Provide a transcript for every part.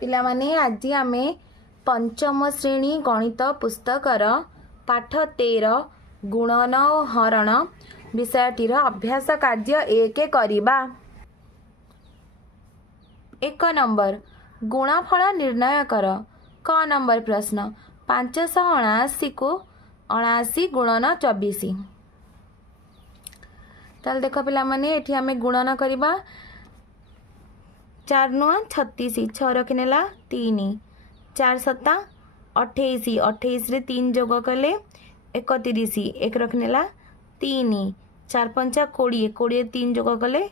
पिलामाने आज आमे पंचम श्रेणी गणित पुस्तकर पाठ 13 गुणन और हरण विषयटीर अभ्यास कार्य 1 करिबा। 1 नंबर गुणफल निर्णय कर। क नंबर प्रश्न 579 को 79 गुणन 24। ताल देख पिला माने एठी आमे गुणन करिबा 4 नुआ 36 6 रखिनेला 3 4 7 28 28 रे 3 जोग कले 31 1 रखिनेला 3 4 5 20 20 3 जोग कले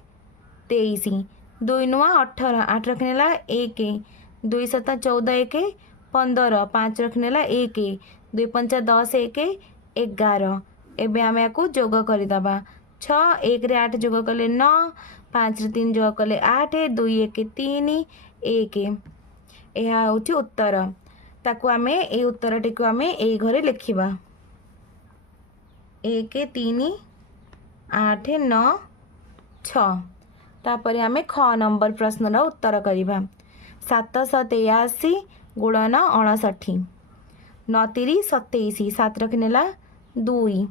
23 2 नुआ 18 8 रखिनेला 1 2 7 14 1 15 5 रखिनेला 1 2 5 10 1 11। एबे आमे याकू जोग करिदबा 6 1 रे 8 जोग कले 9 5 रे 3 जोग कले 8 2 1 3 1। यह हूँ उत्तर। ताकू आमे ए उत्तर टी आमे ए घरे लिखिबा 1 3 8 9 6। तापर आमे ख नंबर प्रश्न रा उत्तर करिबा 783 गुणन 59 9 3 27 7 रखिनेला 2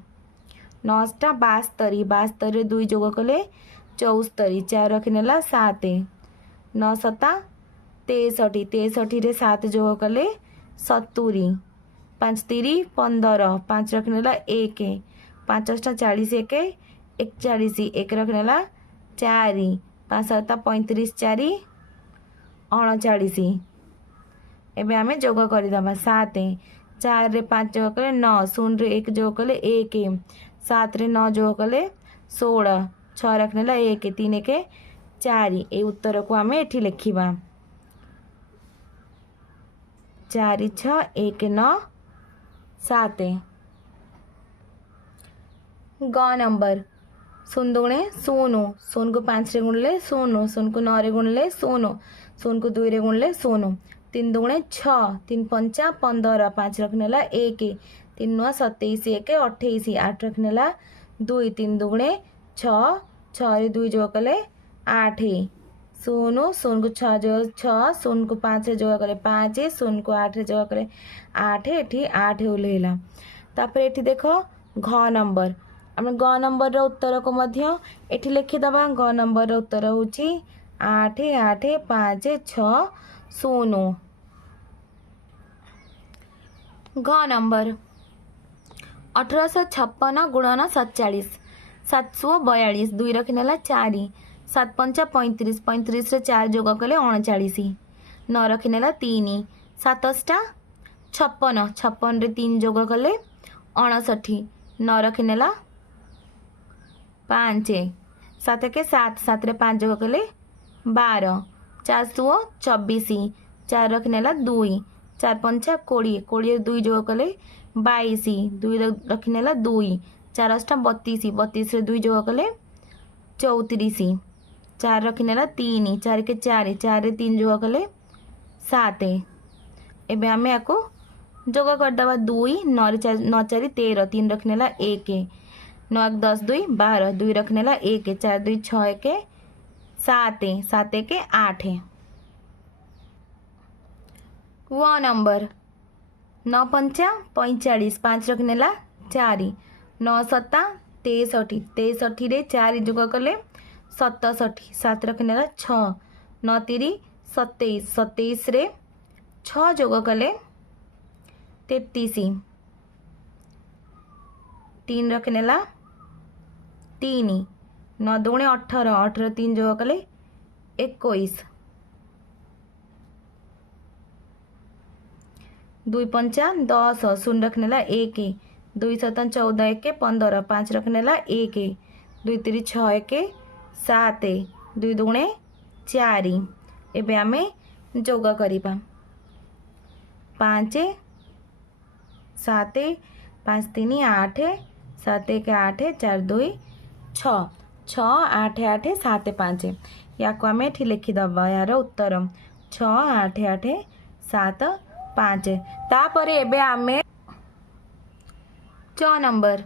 9 72 72 2 जोग कले 74 4 रखिनेला 7 9 7 63 63 रे 7 जोग कले 70 5 3 15 5 रखनेला 1 5 8 40 1 41 1 रखनेला 4 5 7 35 4 39। एबे आमे जोग करिदबा 7 4 रे 5 जोग कले 9 0 रे 1 जोग कले 1 7 रे 9 जोग कले 16 6 रखनेला 1 3 1 4। ए उत्तर को आमे एठी लिखिबा 4 6 1 9 7। ग नंबर 0 दुणे 0 0 को 5 रे गुणले 0 0 को 9 रे गुणले 0 0 को 2 रे गुणले 0 3 दुणे 6 3 5 15 5 रखनेला 1 3 9 27 1 28 8 रखनेला 2 3 दुणे 6 6 रे 2 जोग कले 8 0 0 को 6 जो 6 0 को 5 रे जोग कले 5 0 को 8 रे जोग कले 8 एठी 8 उलेला। तापर एठी देखो घ नंबर आम ग नंबर रो उत्तर को मध्य एठी लिखि दबा। ग नंबर रो उत्तर होची 8 8 5 6 0। घ नंबर 1856 गुणन 47 742 2 रखिनेला 4 7 5 35 35 रे 4 जोग कले 39 9 रखिनेला 3 7 56 56 रे 3 जोग कले 59 9 रखिनेला 5 7 के 7 7 रे 5 जोग कले 12 4 24 4 रखिनेला 2 4 5 20 20 2 जोग कले 22 2 रखिनेला 2 4 8 32 32 रे 2 जोग कले 34 4 रखिनेला 3 4 के 4 4 रे 3 जोग कले 7। एबे आमे याको जोग करदबा 2 9 रे 4 9 4 13 3 रखनेला 1 9 1 10 2 12 2 रखनेला 1 4 2 6 1 7 7 1 8। वो नंबर 9 5 45 5 रखनेला 4 9 7 63 63 रे 4 जोग कले 67 7 रखनेला 6 9 3 27 27 रे 6 जोग कले 33 3 रखनेला 3 9 2 18 18 3 जोग कले 21 2 5 10 0 रखनेला 1 2 7 14 1 15 5 रखनेला 1 2 3 6 1 7 2 2 4। एबे आमे जोग करिबा 5 7 5 3 8 7 1 8 4 2 6 6 8 8 7 5। या को आमे एठी लिखि दबा यार उत्तर 6 8 8 7 5। तापरे एबे आमे च नंबर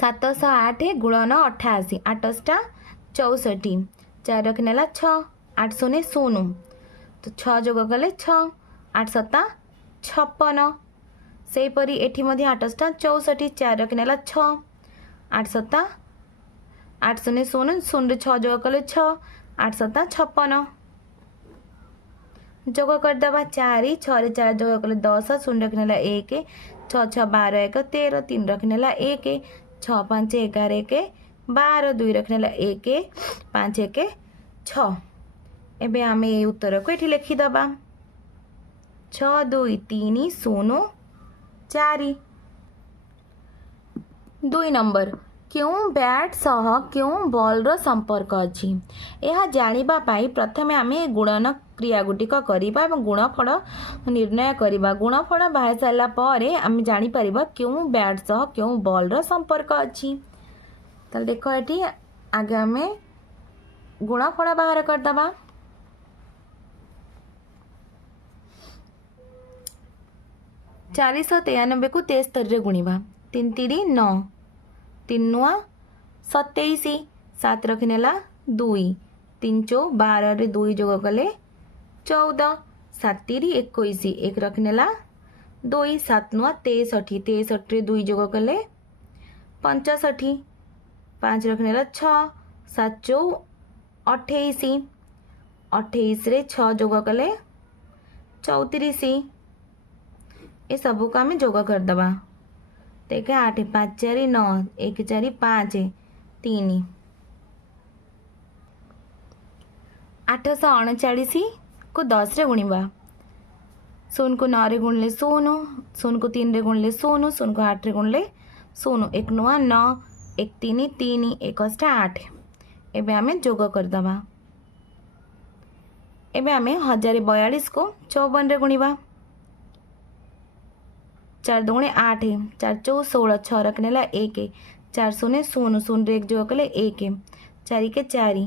708 गुणन 88 8 64 4 रखनेला 6 8 0 0 तो 6 जोग कले 6 8 7 56 सेहीपरि एठी मध्य 8 8 64 4 रखनेला 6 8 7 8 0 0 0 6 जोग कले 6 8 7 56 जोग करदेवा 4 6 4 जोग कले 10 0 रखनेला 1 6 6 12 1 13 3 रखनेला 1 6 5 11 1 12 2 रखनेला 1 5 1 6 एबे आमे ए उत्तर को एठी लिखिदबा 6 2 3 0 4 2 नंबर क्यों बैट सह क्यों बॉल रो संपर्क अछि यह जानिबा पाई प्रथमे आमे गुणन क्रिया गुटिक करिबा एवं गुणफल निर्णय करिबा गुणफल बाहि साला परे आमे जानि परिबा क्यों बैट सह क्यों बॉल रो संपर्क अछि त देखो एठी आगे आमे गुणफल बाहर कर दबा 493 को 73 रे गुणिबा 3 3 9 3 9 27 7 रखनेला 2 3 4 12 रे 2 जोग कले 14 7 3 21 1 रखनेला 2 7 9 63 63 रे 2 जोग कले 65 5 रखनेला 6 7 4 28 28 रे 6 जोग कले 34 ये सबू को आम जोग करदे देखे 8 5 4 9 1 4 5 3 839 को 10 रे गुणिबा 0 को 9 रे गुणले 0 0 को 3 रे गुणले 0 0 को 8 रे गुणले 0 1 9 9 1 3 3 1 8 एबे आमे जोग करदबा एबे आमे 1042 को 54 रे गुणिबा 4 2 8 4 4 16 6 रखनेला 1 4 0 0 0 रे 1 जोग कले 1 4 के 4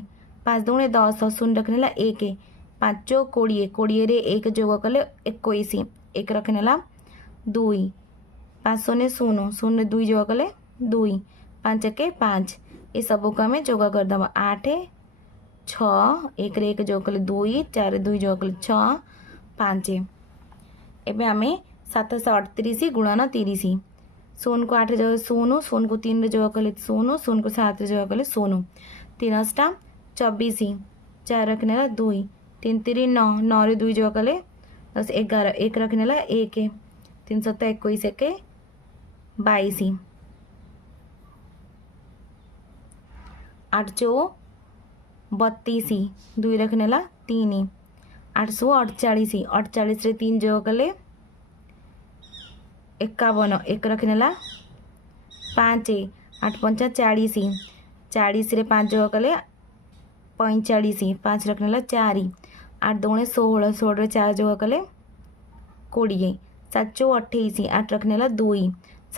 5 2 10 0 रखनेला 1 5 20 20 रे 1 जोग कले 21 1 रखनेला 2 5 0 0 0 2 जोग कले 2 5 के 5 ये सब को आम जोग करदबा 8 6 1 रे 1 जोग कले 2 4 2 जोग कले 6 5 एबे आमे 738 गुणन 30 0 को 8 रे जोग 0 0 को 3 रे जोग कले 0 0 को 7 रे जोग कले 0 3 24 4 रखनेला 2 3 3 9 9 रे 2 जोग कले 10 11 1 रखनेला 1 3 7 21 1 22 8 4 32 2 रखनेला 3 848 48 रे 3 जोग कले 51 1 रखनेला 5 8 5 40 40 रे 5 जोग कले 45 5 रखनेला 4 8 2 16 16 रे 4 जोग कले 20 728 8 रखनेला 2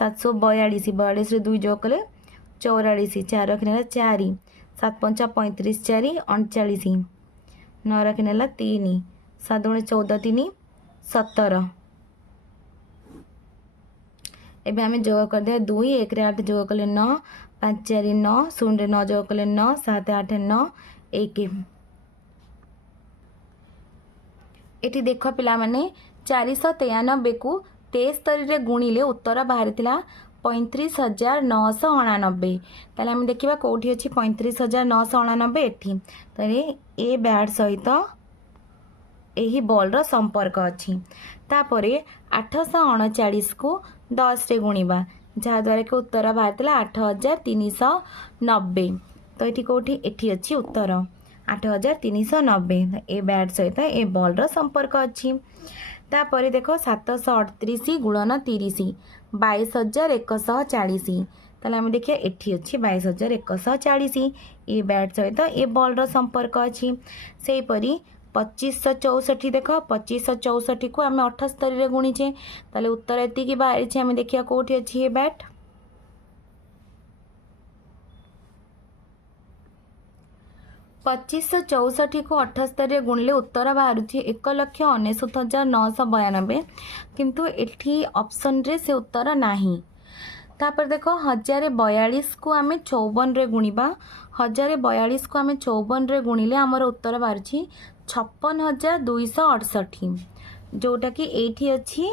742 42 रे 2 जोग कले 44 4 रखनेला 4 7 5 35 4 39 9 रखनेला 3 7 2 14 3 17 एबे हमें जोग कर दे 2 1 रे 8 जोग कले 9 5 4 9 0 रे 9 जोग कले 9 7 8 9 1 एटी देख पिला माने 493 को 73 रे गुणिले उत्तर बाहरी 35,999 ताले हम देखिबा कोठी अछि 35,999 एठी ताले ए बैट सहित एही बॉल रो संपर्क अछि तापरे 839 को 10 रे गुणिबा जहा द्वारा के उत्तर बाहर 8,390 तो ये कौटी एठी अच्छी उत्तर 8,390 ए बैट सहित ए बॉल रो संपर्क अच्छी तापर देख 738 गुणन 30 22,140 ताले हम देखिए एठी अच्छी 22,140 ए बैट सहित ए बॉल रो संपर्क अच्छी से परी 2564 देख 2564 को आम 78 रे गुणीचे ताले उत्तर एति बाहरी आम देखिए कौटी अच्छी ए बैट 2564 को 78 रे गुणिले उत्तर बाहर 1,99,992 किंतु एठी ऑप्शन रे से उत्तर नाही तापर देखो 1042 को आम 54 रे गुणिबा 1042 को आम 54 रे गुणिले आमर उत्तर बाहर 56,268 जोटा कि एठी अच्छी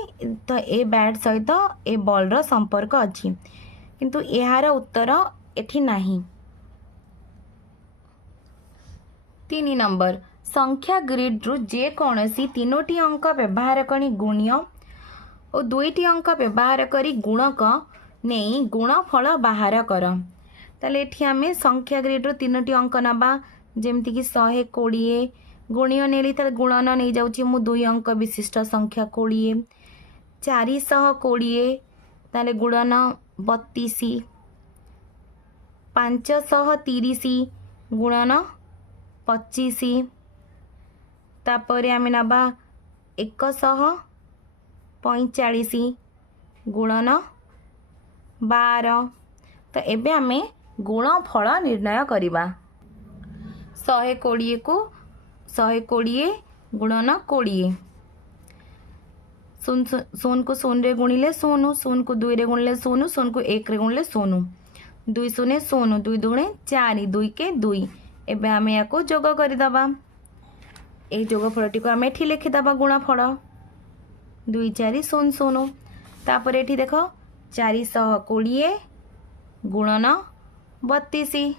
तो ए बैट सहित ए बॉल संपर्क अच्छी किंतु यार उत्तर एठी नाही। 3 नंबर संख्या ग्रिड रु जे कौनसी 3टी अंक व्यवहार करी गुण्य और 2टी अंक व्यवहार करी गुणक नहीं गुणफल बाहर कर। ताले एठी आमे संख्या ग्रिड रु 3टी अंक नबा जेमति कि 120 गुणिय नेली ताले गुणन नहीं जाउची मु 2 अंक विशिष्ट संख्या 20 420 ताले गुणन 32 530 गुणन 25 तापर आमे नबा 145 गुणन 12 तो एबे आमे गुणफल निर्णय करिबा 120 को 120 गुणन 20 शून्य को शून्य रे गुणिले शून्य शून्य को 2 रे गुणिले शून्य शून्य को 1 रे गुणिले शून्य 2 शून्य शून्य 2 दुणे 4 2 के 2 एबे आमे याको जोग करि दबा ए जोगफलटी को आमे एठी लिखि दबा गुणफल 2 4 0 0 तापर एठी देखो 420 गुणन 32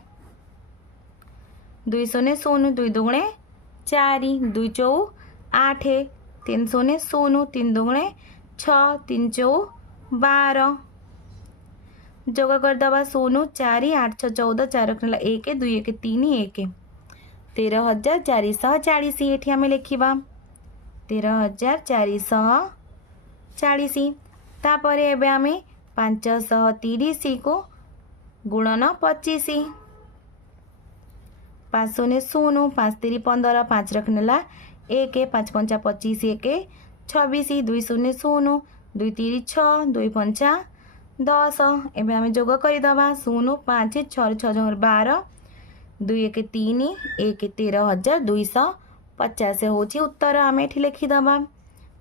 2 शून्य शून्य 2 दुणे 4 2 चौ 8 3 शून्य शून्य 3 दुणे 6 3 चौ 12 जोग करदबा 0 4 8 6 14 4 रखला 1 2 1 3 1 13,440 एठी आमे लिखिबा 13,440 तापर एबे आमे 530 को गुणन 25 5 शून्य शून्य 5 3 15 5 रखनेला 1 5 5 25 1 26 2 शून्य शून्य 2 3 6 2 5 10 एबे आमे जोग करिदबा 0 5 6 6 12 2 1 3 1 13,250 होची उत्तर आमे एठी लिखिदबा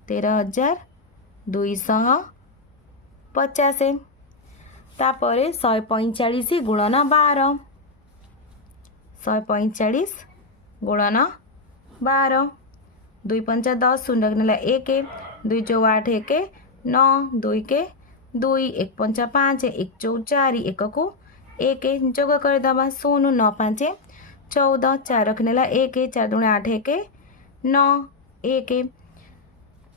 13,250 तापरे 145 गुणन 12 145 गुणन 12 2 5 10 शून्य रखनेला 1 2 चौ 8 1 9 2 के 2 1 5 5 1 चौ 4 1 को 1 जोग करदबा 0 9 5 14 4 रखनेला 1 4 दुणे 8 1 9 1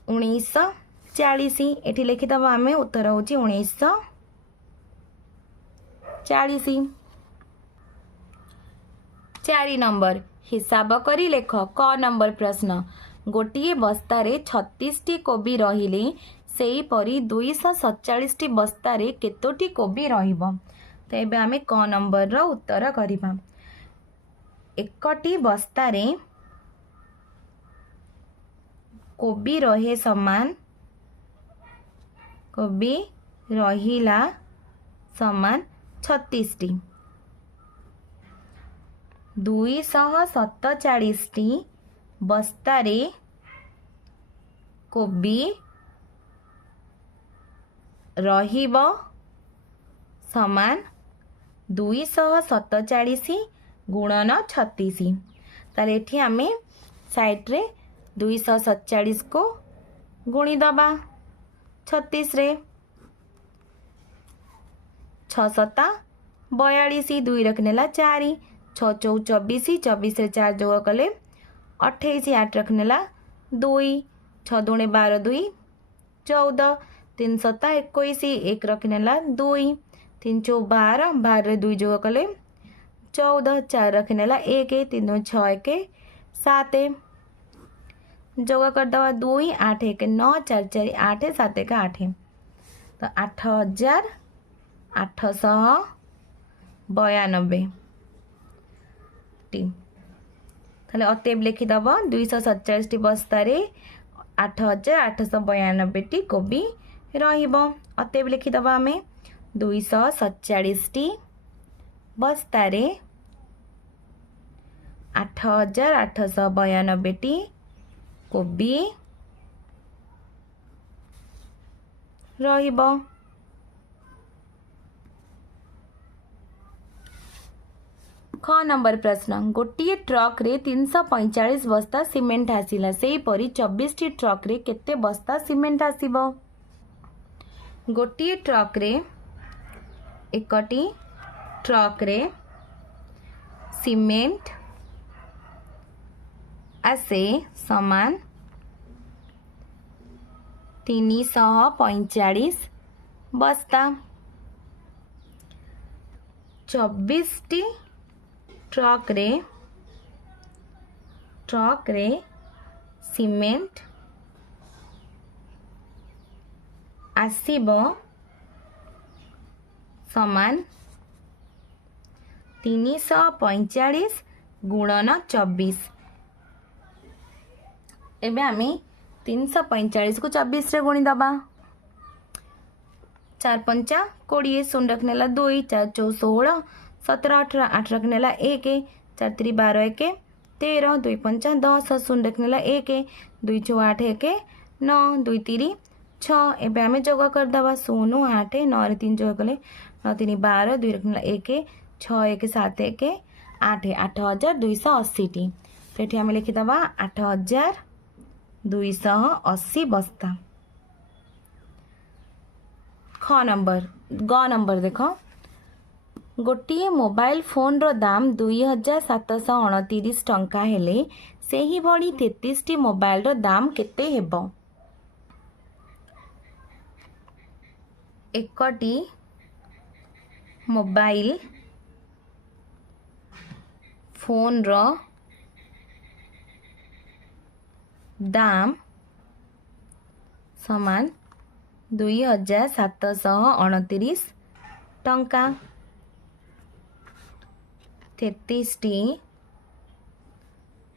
1940 एठी लिखिदबा आमे उत्तर होची 1940। 4 नंबर हिसाब करी लेख क नंबर प्रश्न गोटिए बस्तारे 36टी कोबी रहिले सेही परी 247टी बस्तारे केतोटी कोबी रहिबो तो एबे आमे क नंबर रो उत्तर करिबा एकटी बस्तारे कोबी रहे समान कोबी रहिला समान 36टी 247टी बस्तारे कोबी रहिबो समान 247 गुणन 36 ताले एठी आमे साइड रे 247 को गुणी दबा 36 रे 6 7 42 2 रखनेला 4 6 चौ 24 24 रे 4 जोग कले 28 8 रखनेला 2 6 दुणे 12 2 14 3 7 21 1 रखनेला 2 3 चौ 12 12 रे 2 जोग कले 14 4 रखनेला 1 3 6 1 7 जोग कर दवा 2 8 1 9 4 4 8 7 1 8 तो 8,892 ताले अतएव लिखिदब 247 बस्तारे 8,892 कोबी रहिबो अतएव लिखिदब आमे 247 बस्तारे 8,892 कोबी रहिबो। ख ख नंबर प्रश्न गोटे ट्रक रे 345 बस्ता सीमेंट आसिला सेहीपरि 24 टी ट्रक रे केते बस्ता सीमेंट आसिबो। गोटे ट्रक रे एकटी ट्रक रे सीमेंट आसे समान 345 बस्ता। 24 टी ट्रक रे सीमेंट आसीबो समान 345 गुणन 24। एबे आमे 345 को 24 रे गुणी दबा। 4 पंचा 20 शून्य रखनेला 2 4 चौ 16 17 18 8 रखनेला 1 4 3 12 1 13 2 पंचा 10 शून्य रखनेला 1 2 6 8 1 9 2 3 6। एबे आमे जोग कर दबा 0 8 9 रे 3 जोग कले 9 3 12 2 रखनेला 1 6 1 7 1 8 8280 टी। तो ये आमे लिखि दबा 8280 बस्ता। ख नंबर ग नंबर देख गोटे मोबाइल फोन रो दाम 2729 टंका हेले सेही भली 33 टी मोबाइल रो दाम केते हेबो। एकटी मोबाइल फोन रो दाम समान 2729 टंका। 33 टी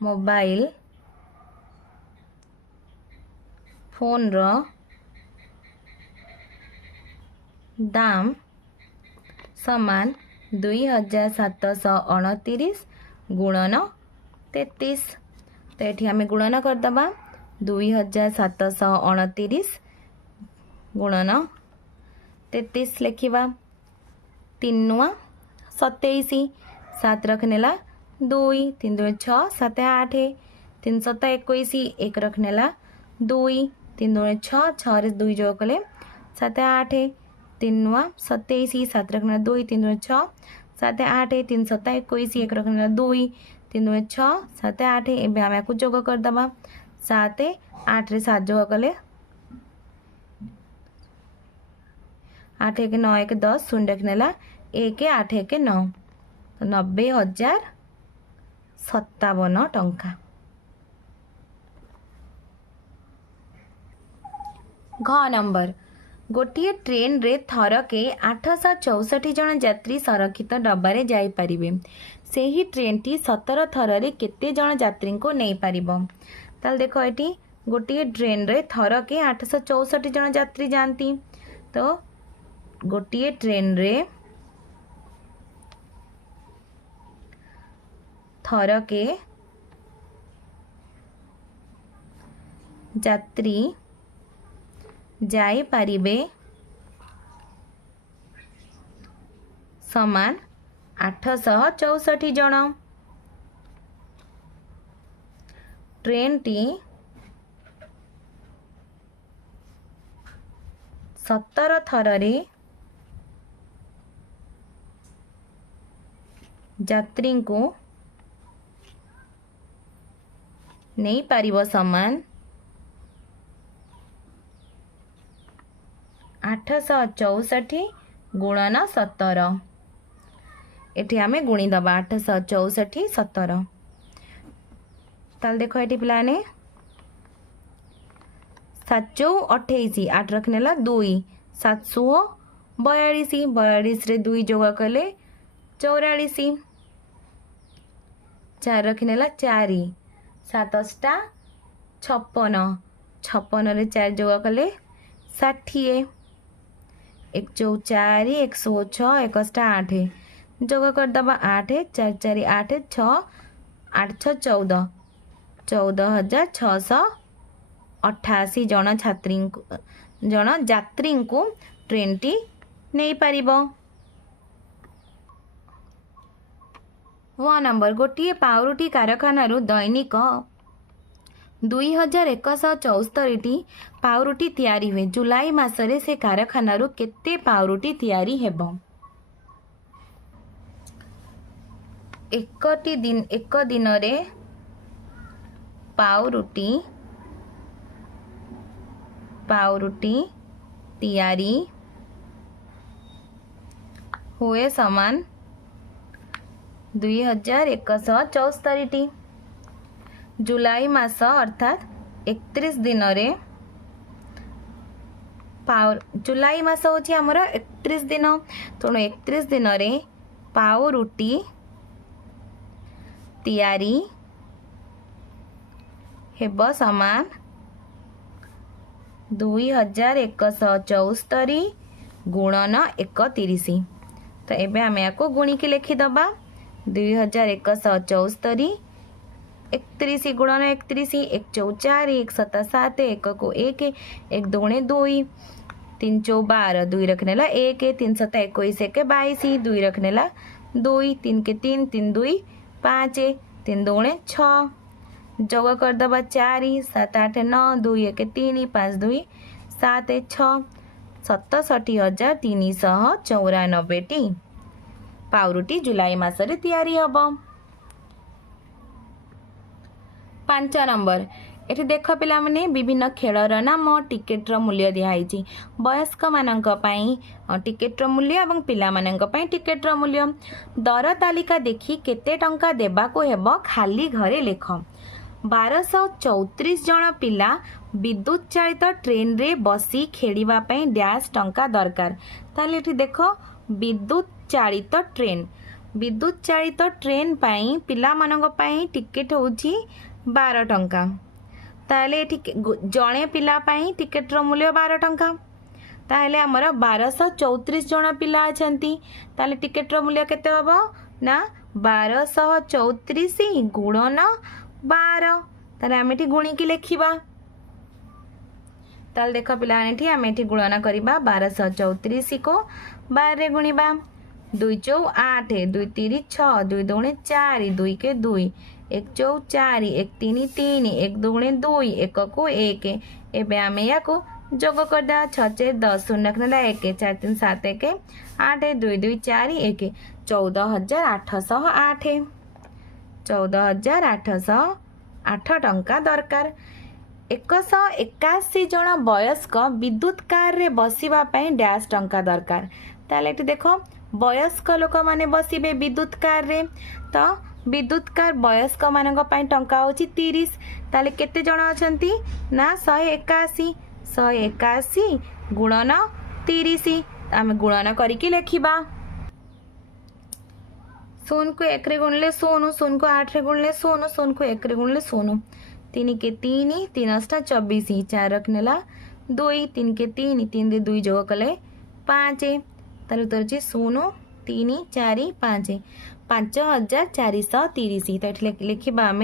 मोबाइल फोन रो दाम समान 2729 गुणन 33। तो ये आम गुणन करदबा 2729 गुणन 33 लिखा 3 नुआ 27 7 रखनेला 2 3 2 6 7 8 3 7 21 1 रखनेला 2 3 2 6 6 रे 2 जोग कले 7 8 3 नुआ 27 7 रखनेला 2 3 2 6 7 8 3 7 21 1 रखनेला 2 3 2 6 7 8। एबे आमे को जोग कर दबा 7 8 रे 7 जोग कले 8 1 9 1 10 शून्य रखनेला 1 8 1 9 90,057 टंका। घ नंबर गोटे ट्रेन रे थरके 864 जन यात्री संरक्षित डब्बारे जाई परिबे सेही ट्रेन टी 17 थर रे केते जन यात्री को नहीं पारिबो। ताल देखो एटी गोटे ट्रेन रे थरके 864 जन यात्री जानती। तो गोटे ट्रेन रे थरके यात्री जाई पारिबे समान 864 जन। ट्रेन टी 17 थर रे यात्री को नहीं पारिबो समान 864 गुणन 17। एठी आमे गुणी दबा 864 17। ताल देखो एठी पिलाने 7 28 8 रखनेला 2 742 42 रे 2 जोग कले 44 4 रखनेला 4 7 56 56 रे 4 जोग कले 60 1 4 4 1 6 1 8 जोग कर दबा 8 4 4 8 6 8 6 14 14,688 जन छात्री जन यात्री को ट्रेन टी नहीं पारिबो। व नंबर गोटे पाउरुटी कारखानारू दैनिक 2174टी पाउरुटी तैयारी हुए। जुलाई मासरे से कारखानारू केते पाउरुटी तैयारी हेबो? एक दिन रे पाउरुटी तैयारी हुए समान 2174टी। जुलाई मास अर्थात 31 दिन रे जुलाई मास होची हमर 31 दिन, तेणु 31 दिन रे पाउरुटी तैयारी हेब समान 2174 गुणन 31। तो एबे आम या गुणिकी लिखिदबा 2174 31 गुणन 31 1 4 4 1 7 7 1 को 1 1 2 2 3 4 12 2 रखने ला 1 3 7 21 1 22 2 रखने ला 2 3 के 3 3 2 5 3 2 6 जोग करदबा 4 7 8 9 2 1 3 5 2 7 6 67,394टी पाउरुटी जुलाई मासरे तैयारी हबो। 5 नंबर एठी देख पिला माने विभिन्न खेलर नाम टिकेटर मूल्य दिखाई। वयस्क मानक पई टिकेटर मूल्य और पिला मानक पई टिकेटर मूल्य। दर तालिका देखि केते टंका देबाको हेबो खाली घरे लेख। 1234 जन पिला विद्युत चालित ट्रेन रे बसी खेलिबा पई डैश टंका दरकार। ताले एठी देखो विद्युत चालित ट्रेन पई पिला मानक पई टिकेट होची 12 टंका। ताले जड़े पिला पाई टिकेटर मूल्य 12 टंका। ताले हमर 1234 जन पिला अछंती, ताले टिकेटर मूल्य केते हबो ना 1234 गुणन 12। ताले आमे एठी गुणिकी लेखिबा। ताले देख पिला एठी आमे एठी गुणन करिबा 1234 को 12 रे गुणिबा 2 4 8 2 3 6 2 2 4 2 के 2 1 4 4 1 3 3 1 2 2 1 को 1 एबे आमे या को जोग कर दा 6 4 10 0 रखना 1 4 3 7 1 8 2 2 4 1 14,808 14,808 टंका दरकार। 181 जन वयस्क विद्युत कार रे बसिबा पई डैश टंका दरकार। ताले एठी देखो वयस्क लोक माने बसिबे विद्युत कार रे, तो विद्युत कार वयस्क मानक पई टंका होची 30। ताले केते जण अछंती ना 181 गुणन 30 आमे गुणन करिकी लेखिबा। 0 को 1 रे गुणले 0, 0 को 8 रे गुणले 0, 0 को 1 रे गुणले 0, 3 के 3 3 8 24 4 रखनेला 2 3 के 3 3 दे 2 जोग कले 5 तार उत्तर छी 0 3 4 5 5,430। तो ये लिखा आम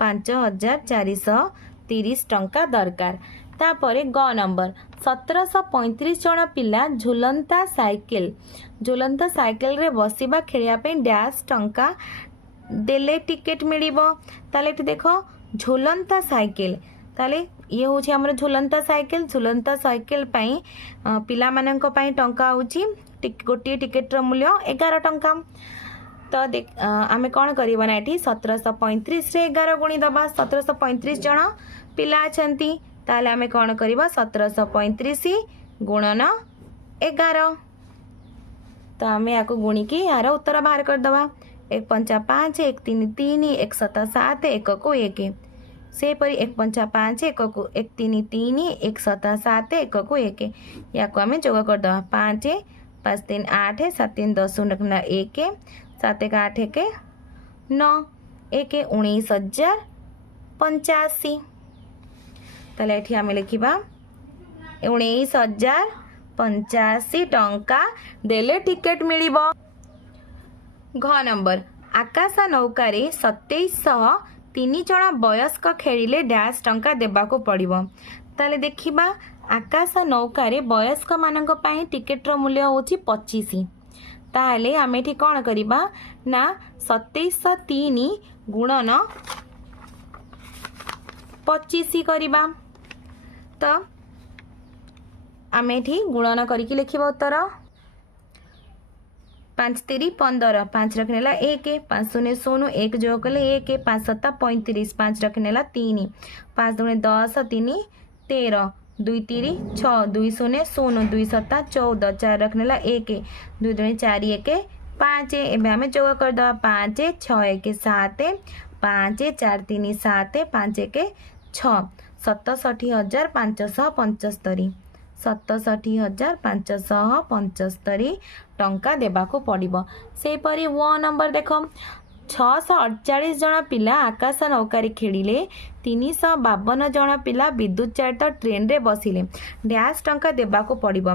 5,430 टंका दरकार। तापर ग नंबर 1735 जन पिला झुलंता साइकिल रे बसिबा खेलिया पे डैश टंका देले टिकेट मिलिबो। ताले देखो झुलंता साइकिल, ताले ये होछि हमर झुलंता साइकिल पई पिला मानक पई टंका होछि गोटे टिकेटर मूल्य 11 टंका। तो आमे कौन करबा ना एठी 1735 रे 11 गुणी दबा। 1735 जन पिला अछंती, ताले आमे कौन करबा 1735 गुणन 11। तो आमे याको गुणी की यार उत्तर बाहर कर दबा। 1 5 5 1 3 3 1 7 7 1 को 1 से परी 1 5 5 1 को 1 3 3 1 7 7 1 को 1 याको आमे जोग कर दबा। 5 5 3 8 7 3 10 रखना 1 7 1 8 1 9 1 19,085। ताले एठी आमे लिखिबा 19,085 टंका देले टिकेट मिलिबो। घ नंबर आकाश नौकारे 2703 जन वयस्क खेलिले डैश टंका देबाको पड़िबो। ताले देखिबा आकाश नौकारे वयस्क मानक पई टिकेटर मूल्य होची 25। ताहले आमे एठी कौन करिबा ना 2703 गुणन 25 करिबा। तो आमे एठी गुणन करिकी लिखिबा उत्तर 5 3 15 5 रखनेला 1 5 0 0 1 जोग कले 1 5 7 35 5 रखनेला 3 5 2 10 3 13 2 3 6 2 0 0 2 7 14 4 रखनेला 1 2 2 4 1 5 एबे हमें जोग कर दवा 5 6 1 7 5 4 3 7 5 1 6 67,575 67,575 टंका देबाको पड़िबो। सेपरी व नंबर देख 648 जन पिला आकाश नौकार खेलिले 352 जन पिला विद्युत चालित ट्रेन रे बसिले डैश टंका देबाको पड़िबो।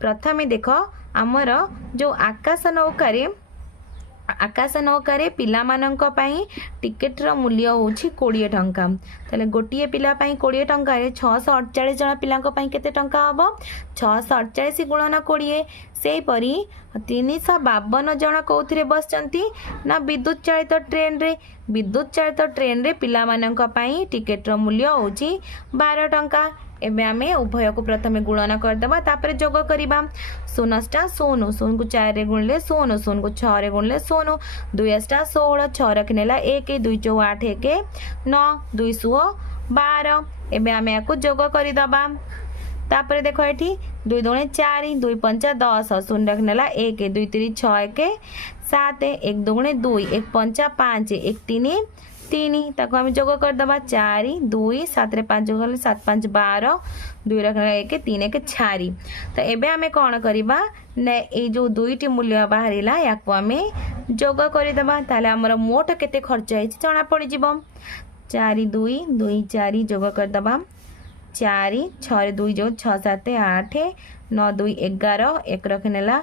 प्रथमे देख आमर जो आकाश नौकार पिला मानक पई टिकेट रो मूल्य होछि 20 टंका। ताले गोटिए पिला पई 20 टंका रे 648 जन पिलांक पई केते टंका हबो 648 गुणन 20। से परी 352 जन कोथिरे बसचंती ना विद्युत चालित ट्रेन रे। विद्युत चालित ट्रेन रे पिला मानक पई टिकेट रो मूल्य होछि 12 टंका। एबे आमे उभय को प्रथमे गुणन करदेबा तापर जोग करिबा। 0 0 0 को 4 रे गुणले 0 0 को 6 रे गुणले 0 2 16 6 रखनेला 1 2 4 8 1 9 2 12 एबे आमे याको जोग करिदबा। तापर देखो एठी 2 2 4 2 5 10 0 रखनेला 1 2 3 6 1 7 1 2 2 1 5 5 1 3 3 ताको हम जोग कर दबा 4 2 7 रे 5 जोग 7 5 12 2 रखनेला 1 3 1 4। तो एबे हमें कौन करिबा ने ए जो दुईटी मूल्य बाहरिला याको हमें जोग करि दबा। ताले हमर मोट केते खर्च आइछि जणा पड़ि जिवो 4 2 2 4 जोग कर दबा 4 6 2 जो 6 7 8 9 2 11 1 रखनेला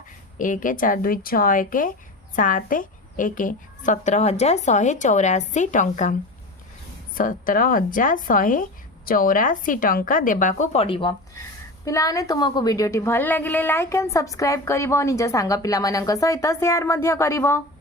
1 4 2 6 1 7 1 17,184 टंका 17,184 टंका देबाको पड़िबो। पिलाने तुमको वीडियोटी भल लागिले लाइक एंड सब्सक्राइब करिवो निज सांग पिला मानक सहित शेयर मध्य करिवो।